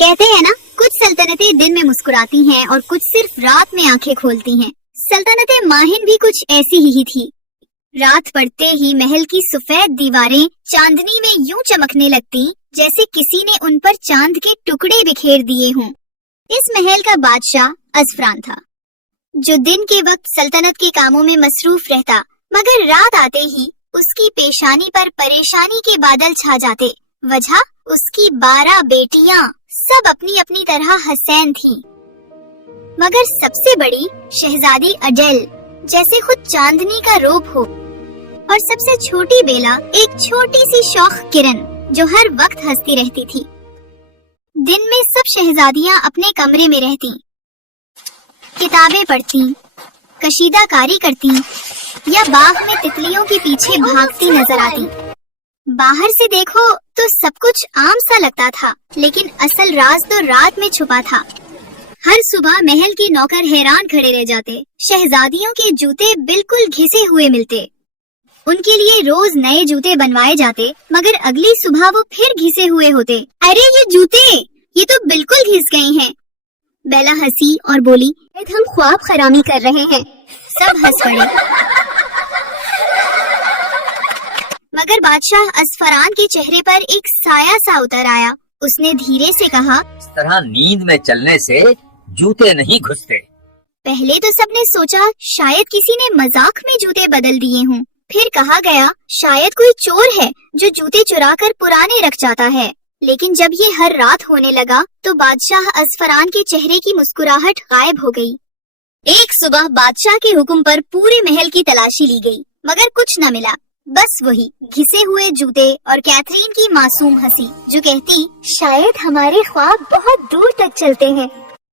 कहते हैं ना, कुछ सल्तनतें दिन में मुस्कुराती हैं और कुछ सिर्फ रात में आंखें खोलती हैं। सल्तनत माहिन भी कुछ ऐसी ही थी। रात पड़ते ही महल की सफेद दीवारें चांदनी में यूं चमकने लगती जैसे किसी ने उन पर चांद के टुकड़े बिखेर दिए हों। इस महल का बादशाह अज़फ़रान था, जो दिन के वक्त सल्तनत के कामों में मसरूफ रहता, मगर रात आते ही उसकी पेशानी पर परेशानी के बादल छा जाते। वजह, उसकी 12 बेटियां सब अपनी अपनी तरह हसैन थीं, मगर सबसे बड़ी शहजादी अडेल जैसे खुद चांदनी का रूप हो, और सबसे छोटी बेला एक छोटी सी शौख किरण जो हर वक्त हंसती रहती थी। दिन में सब शहजादियां अपने कमरे में रहती, किताबें पढ़ती, कशीदाकारी करती या बाग में तितलियों के पीछे भागती नजर आती। बाहर से देखो तो सब कुछ आम सा लगता था, लेकिन असल राज तो रात में छुपा था। हर सुबह महल के नौकर हैरान खड़े रह जाते। शहजादियों के जूते बिल्कुल घिसे हुए मिलते। उनके लिए रोज नए जूते बनवाए जाते, मगर अगली सुबह वो फिर घिसे हुए होते। अरे ये जूते, ये तो बिल्कुल घिस गए हैं। बेला हंसी और बोली, हम ख्वाब खरामी कर रहे हैं। सब हंस पड़े। मगर बादशाह अज़फ़रान के चेहरे पर एक साया सा उतर आया। उसने धीरे से कहा, इस तरह नींद में चलने से जूते नहीं घुसते। पहले तो सबने सोचा शायद किसी ने मजाक में जूते बदल दिए हों। फिर कहा गया शायद कोई चोर है जो जूते चुरा कर पुराने रख जाता है। लेकिन जब ये हर रात होने लगा तो बादशाह अज़फ़रान के चेहरे की मुस्कुराहट गायब हो गई। एक सुबह बादशाह के हुक्म पर पूरे महल की तलाशी ली गई, मगर कुछ न मिला। बस वही घिसे हुए जूते और कैथरीन की मासूम हंसी जो कहती, शायद हमारे ख्वाब बहुत दूर तक चलते हैं।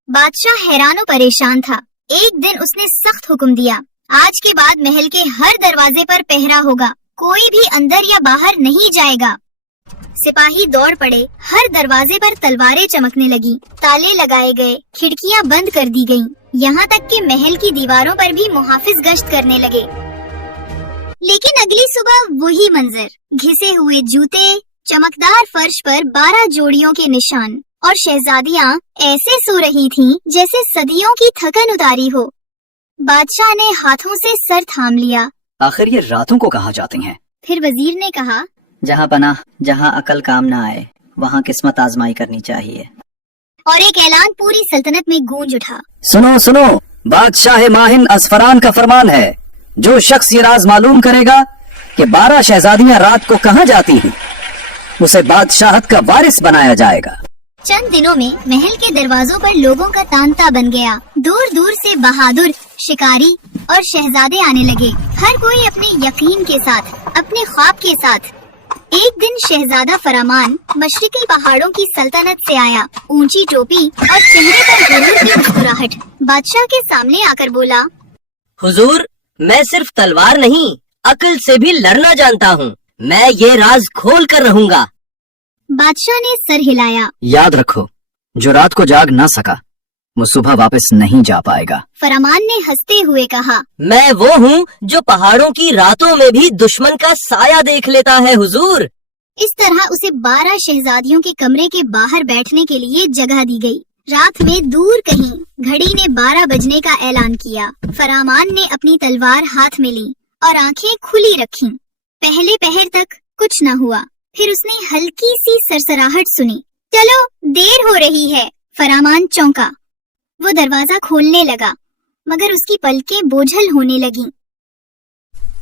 बादशाह हैरान और परेशान था। एक दिन उसने सख्त हुक्म दिया, आज के बाद महल के हर दरवाजे पर पहरा होगा, कोई भी अंदर या बाहर नहीं जाएगा। सिपाही दौड़ पड़े, हर दरवाजे पर तलवारें चमकने लगी, ताले लगाए गए, खिड़कियां बंद कर दी गईं, यहाँ तक कि महल की दीवारों पर भी मुहाफिज गश्त करने लगे। लेकिन अगली सुबह वही मंजर, घिसे हुए जूते, चमकदार फर्श पर 12 जोड़ियों के निशान, और शहजादियां ऐसे सो रही थीं जैसे सदियों की थकन उतारी हो। बादशाह ने हाथों से सर थाम लिया। आखिर ये रातों को कहाँ जाती हैं? फिर वजीर ने कहा, जहाँ पनाह, जहाँ अकल काम न आए, वहाँ किस्मत आजमाई करनी चाहिए। और एक ऐलान पूरी सल्तनत में गूंज उठा। सुनो सुनो, बादशाह माहिन अज़फ़रान का फरमान है, जो शख्स ये राज मालूम करेगा कि 12 शहजादियां रात को कहाँ जाती हैं, उसे बादशाहत का वारिस बनाया जाएगा। चंद दिनों में महल के दरवाजों पर लोगों का तांता बन गया। दूर दूर से बहादुर, शिकारी और शहजादे आने लगे, हर कोई अपने यकीन के साथ, अपने ख्वाब के साथ। एक दिन शहजादा फरामान मशरिकी पहाड़ों की सल्तनत से आया, ऊंची टोपी और चेहरे पर गुरूर की मुस्कुराहट। बादशाह के सामने आकर बोला, हुजूर, मैं सिर्फ तलवार नहीं, अक्ल से भी लड़ना जानता हूँ। मैं ये राज खोल कर रहूंगा। बादशाह ने सर हिलाया। याद रखो, जो रात को जाग ना सका वो सुबह वापस नहीं जा पाएगा। फरामान ने हंसते हुए कहा, मैं वो हूँ जो पहाड़ों की रातों में भी दुश्मन का साया देख लेता है हुजूर। इस तरह उसे 12 शहजादियों के कमरे के बाहर बैठने के लिए जगह दी गई। रात में दूर कहीं घड़ी ने 12 बजने का ऐलान किया। फरामान ने अपनी तलवार हाथ में ली और आंखें खुली रखीं। पहले पहर तक कुछ न हुआ, फिर उसने हल्की सी सरसराहट सुनी। चलो, देर हो रही है। फरामान चौंका। वो दरवाजा खोलने लगा, मगर उसकी पलकें बोझल होने लगीं।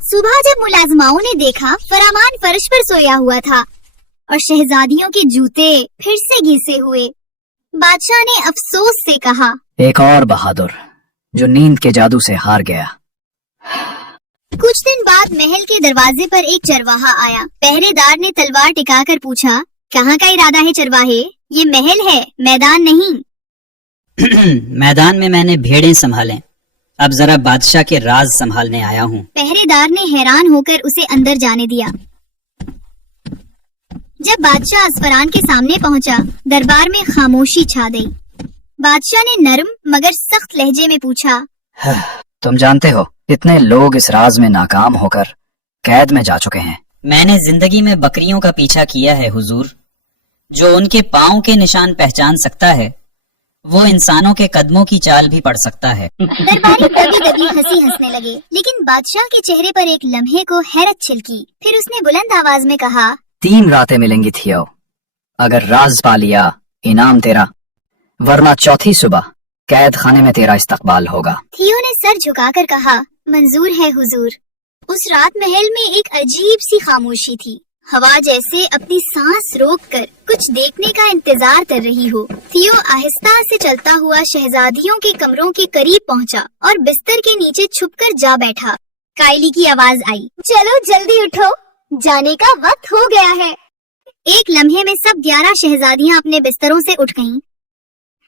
सुबह जब मुलाजमाओं ने देखा, फरामान फर्श पर सोया हुआ था और शहजादियों के जूते फिर से घिसे हुए। बादशाह ने अफसोस से कहा, एक और बहादुर जो नींद के जादू से हार गया। कुछ दिन बाद महल के दरवाजे पर एक चरवाहा आया। पहरेदार ने तलवार टिकाकर पूछा, कहाँ का इरादा है चरवाहे? ये महल है, मैदान नहीं। मैदान में मैंने भेड़ें संभालें, अब जरा बादशाह के राज संभालने आया हूँ। पहरेदार ने हैरान होकर उसे अंदर जाने दिया। जब बादशाह अज़फ़रान के सामने पहुंचा, दरबार में खामोशी छा गई। बादशाह ने नरम मगर सख्त लहजे में पूछा, तुम जानते हो कितने लोग इस राज में नाकाम होकर कैद में जा चुके हैं? मैंने जिंदगी में बकरियों का पीछा किया है हुजूर, जो उनके पाँव के निशान पहचान सकता है वो इंसानों के कदमों की चाल भी पढ़ सकता है। दरबारी दबी दबी हंसी हंसने लगे, लेकिन बादशाह के चेहरे पर एक लम्हे को हैरत छिलकी। फिर उसने बुलंद आवाज में कहा, 3 रातें मिलेंगी थियो, अगर राज पा लिया इनाम तेरा, वरना चौथी सुबह कैद खाने में तेरा इस्तकबाल होगा। थियो ने सर झुकाकर कहा, मंजूर है हुजूर। उस रात महल में एक अजीब सी खामोशी थी। हवा जैसे अपनी सांस रोककर कुछ देखने का इंतजार कर रही हो। थियो आहिस्ता से चलता हुआ शहजादियों के कमरों के करीब पहुंचा और बिस्तर के नीचे छुपकर जा बैठा। कायली की आवाज आई, चलो जल्दी उठो, जाने का वक्त हो गया है। एक लम्हे में सब 11 शहजादियां अपने बिस्तरों से उठ गईं।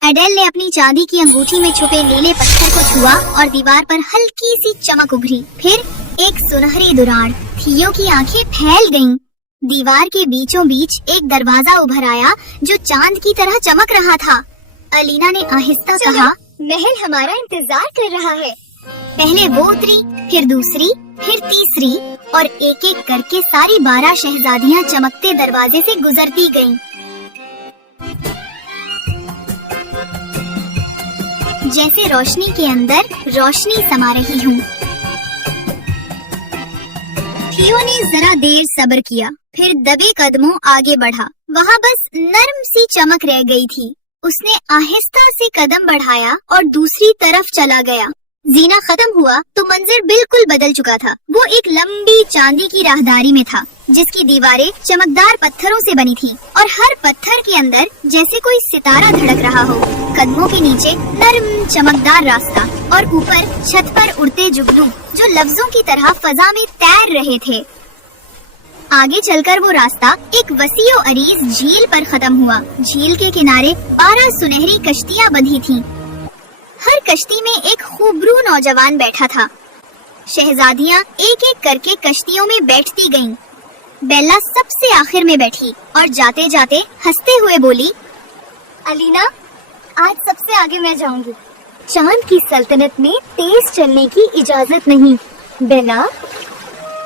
एडेल ने अपनी चांदी की अंगूठी में छुपे नीले पत्थर को छुआ और दीवार पर हल्की सी चमक उभरी। फिर एक सुनहरी दुराड़। थियो की आंखें फैल गईं। दीवार के बीचों बीच एक दरवाजा उभर आया जो चांद की तरह चमक रहा था। अलीना ने आहिस्ता कहा, महल हमारा इंतजार कर रहा है। पहले वो उतरी, फिर दूसरी, फिर तीसरी और एक एक करके सारी 12 शहजादियां चमकते दरवाजे से गुजरती गईं। जैसे रोशनी के अंदर रोशनी समा रही हूँ। थियो ने जरा देर सब्र किया, फिर दबे कदमों आगे बढ़ा। वहाँ बस नर्म सी चमक रह गई थी। उसने आहिस्ता से कदम बढ़ाया और दूसरी तरफ चला गया। जीना खत्म हुआ तो मंजर बिल्कुल बदल चुका था। वो एक लंबी चांदी की राहदारी में था, जिसकी दीवारें चमकदार पत्थरों से बनी थी और हर पत्थर के अंदर जैसे कोई सितारा धड़क रहा हो। कदमों के नीचे नरम चमकदार रास्ता और ऊपर छत पर उड़ते जुगनू जो लफ्जों की तरह फजा में तैर रहे थे। आगे चलकर वो रास्ता एक वसीओ अरीज झील पर खत्म हुआ। झील के किनारे 12 सुनहरी कश्तियां बंधी थीं। हर कश्ती में एक खूबरू नौजवान बैठा था। शहजादियां एक एक करके कश्तियों में बैठती गईं। बेला सबसे आखिर में बैठी और जाते जाते हंसते हुए बोली, अलीना, आज सबसे आगे मैं जाऊंगी। चांद की सल्तनत में तेज चलने की इजाजत नहीं। बेला।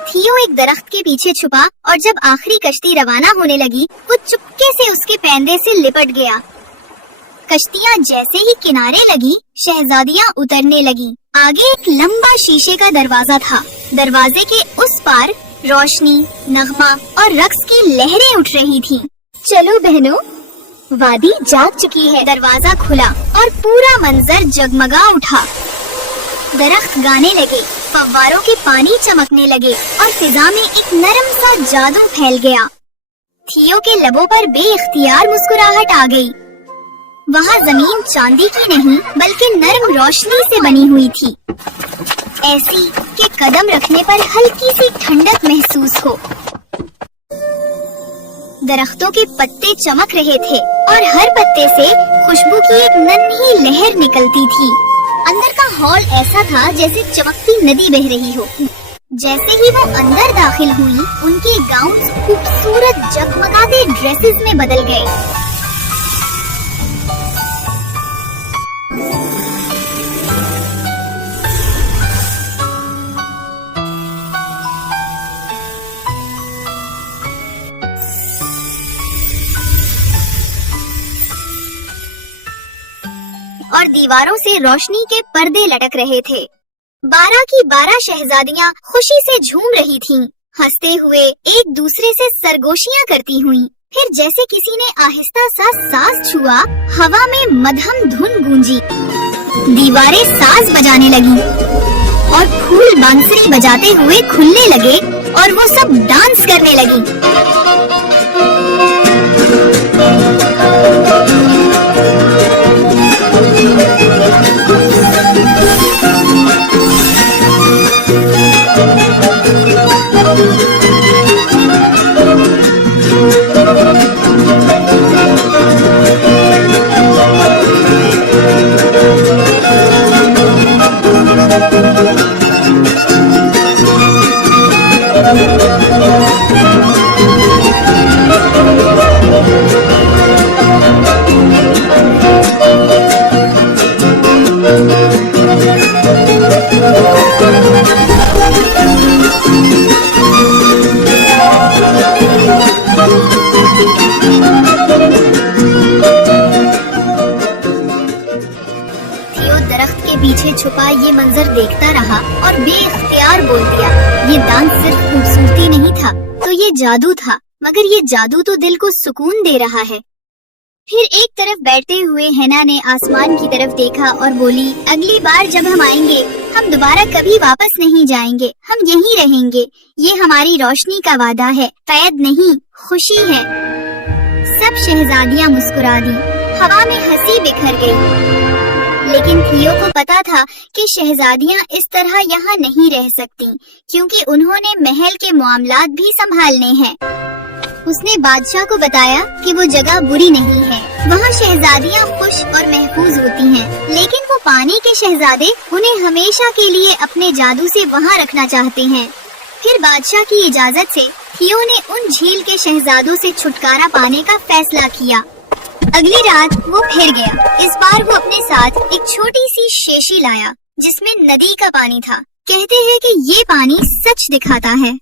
थियो एक दरख्त के पीछे छुपा और जब आखिरी कश्ती रवाना होने लगी, वो चुपके से उसके पैंदे से लिपट गया। कश्तियां जैसे ही किनारे लगी, शहजादियां उतरने लगी। आगे एक लंबा शीशे का दरवाजा था। दरवाजे के उस पार रोशनी, नगमा और रक्स की लहरें उठ रही थीं। चलो बहनों, वादी जाग चुकी है। दरवाजा खुला और पूरा मंजर जगमगा उठा। दरख्त गाने लगे, फव्वारों के पानी चमकने लगे और फिजा में एक नरम सा जादू फैल गया। थियो के लबों पर बेइख्तियार मुस्कुराहट आ गई। वहाँ जमीन चांदी की नहीं बल्कि नरम रोशनी से बनी हुई थी, ऐसी कि कदम रखने पर हल्की सी ठंडक महसूस हो। दरख्तों के पत्ते चमक रहे थे और हर पत्ते से खुशबू की एक नन्ही लहर निकलती थी। अंदर का हॉल ऐसा था जैसे चमकती नदी बह रही हो। जैसे ही वो अंदर दाखिल हुई, उनके गाउन खूबसूरत जगमगाते ड्रेसेस में बदल गए। और दीवारों से रोशनी के पर्दे लटक रहे थे। 12 की 12 शहजादियां खुशी से झूम रही थीं, हंसते हुए एक दूसरे से सरगोशियां करती हुईं। फिर जैसे किसी ने आहिस्ता सा साज छुआ, हवा में मधम धुन गूंजी। दीवारें साज बजाने लगी और फूल बांसुरी बजाते हुए खुलने लगे और वो सब डांस करने लगी। पीछे छुपा ये मंजर देखता रहा और बेइख्तियार बोल दिया, ये डांस सिर्फ खूबसूरती नहीं था तो ये जादू था, मगर ये जादू तो दिल को सुकून दे रहा है। फिर एक तरफ बैठते हुए हैना ने आसमान की तरफ देखा और बोली, अगली बार जब हम आएंगे हम दोबारा कभी वापस नहीं जाएंगे, हम यहीं रहेंगे। ये हमारी रोशनी का वादा है, कैद नहीं, खुशी है। सब शहजादियां मुस्कुरा दी, हवा में हंसी बिखर गई। लेकिन थियो को पता था कि शहजादियां इस तरह यहाँ नहीं रह सकती, क्योंकि उन्होंने महल के मामलात भी संभालने हैं। उसने बादशाह को बताया कि वो जगह बुरी नहीं है, वहाँ शहजादियाँ खुश और महफूज होती हैं, लेकिन वो पानी के शहजादे उन्हें हमेशा के लिए अपने जादू से वहाँ रखना चाहते हैं। फिर बादशाह की इजाजत से थियो ने उन झील के शहजादों से छुटकारा पाने का फैसला किया। अगली रात वो फिर गया। इस बार वो अपने साथ एक छोटी सी शेशी लाया जिसमें नदी का पानी था। कहते हैं कि ये पानी सच दिखाता है।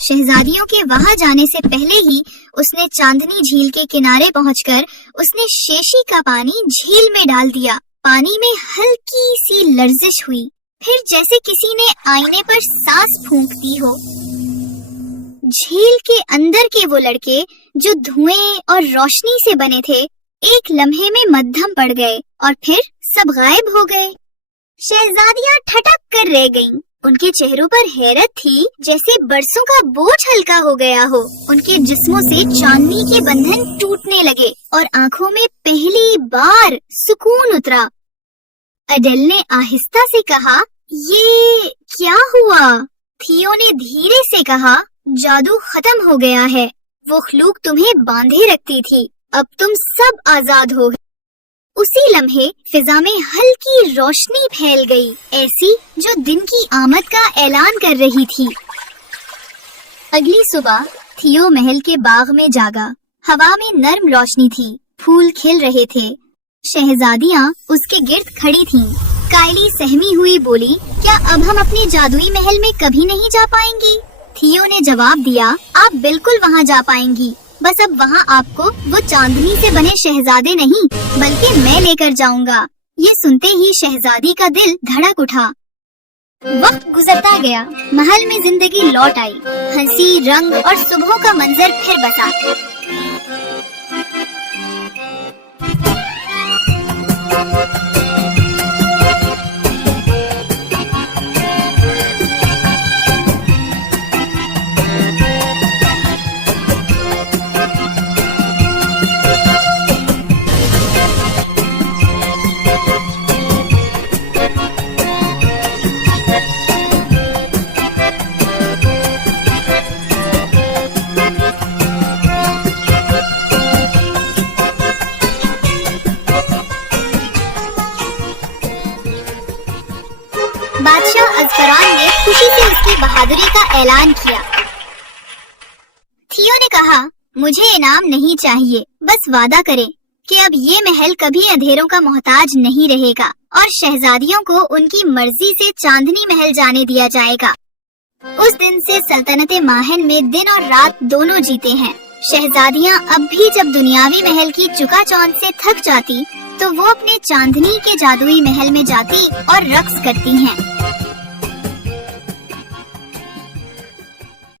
शहजादियों के वहाँ जाने से पहले ही उसने चांदनी झील के किनारे पहुंचकर उसने शेशी का पानी झील में डाल दिया। पानी में हल्की सी लर्जिश हुई, फिर जैसे किसी ने आईने पर सांस फूंक दी हो। झील के अंदर के वो लड़के जो धुएं और रोशनी से बने थे, एक लम्हे में मद्धम पड़ गए और फिर सब गायब हो गए। शहजादियां ठटक कर रह गईं। उनके चेहरों पर हैरत थी, जैसे बरसों का बोझ हल्का हो गया हो। उनके जिस्मों से चांदनी के बंधन टूटने लगे और आंखों में पहली बार सुकून उतरा। अडेल ने आहिस्ता से कहा, ये क्या हुआ? थियो ने धीरे से कहा, जादू खत्म हो गया है। वो खलूक तुम्हें बांधे रखती थी, अब तुम सब आजाद हो। उसी लम्हे फिजा में हल्की रोशनी फैल गई, ऐसी जो दिन की आमद का ऐलान कर रही थी। अगली सुबह थियो महल के बाग में जागा। हवा में नर्म रोशनी थी, फूल खिल रहे थे। शहजादियां उसके गिर्द खड़ी थीं। कायली सहमी हुई बोली, क्या अब हम अपने जादुई महल में कभी नहीं जा पाएंगी? थियो ने जवाब दिया, आप बिल्कुल वहाँ जा पाएंगी, बस अब वहाँ आपको वो चांदनी से बने शहजादे नहीं बल्कि मैं लेकर जाऊंगा। ये सुनते ही शहजादी का दिल धड़क उठा। वक्त गुजरता गया, महल में जिंदगी लौट आई। हंसी, रंग और सुबह का मंजर फिर बसा। बादशाह अज़फरान ने खुशी से उसकी बहादुरी का ऐलान किया। थियो ने कहा, मुझे इनाम नहीं चाहिए, बस वादा करें कि अब ये महल कभी अंधेरों का मोहताज नहीं रहेगा और शहजादियों को उनकी मर्जी से चांदनी महल जाने दिया जाएगा। उस दिन से सल्तनत माहिन में दिन और रात दोनों जीते हैं। शहजादियां अब भी जब दुनियावी महल की चुकाचौंध से थक जाती तो वो अपने चांदनी के जादुई महल में जाती और रक्स करती हैं।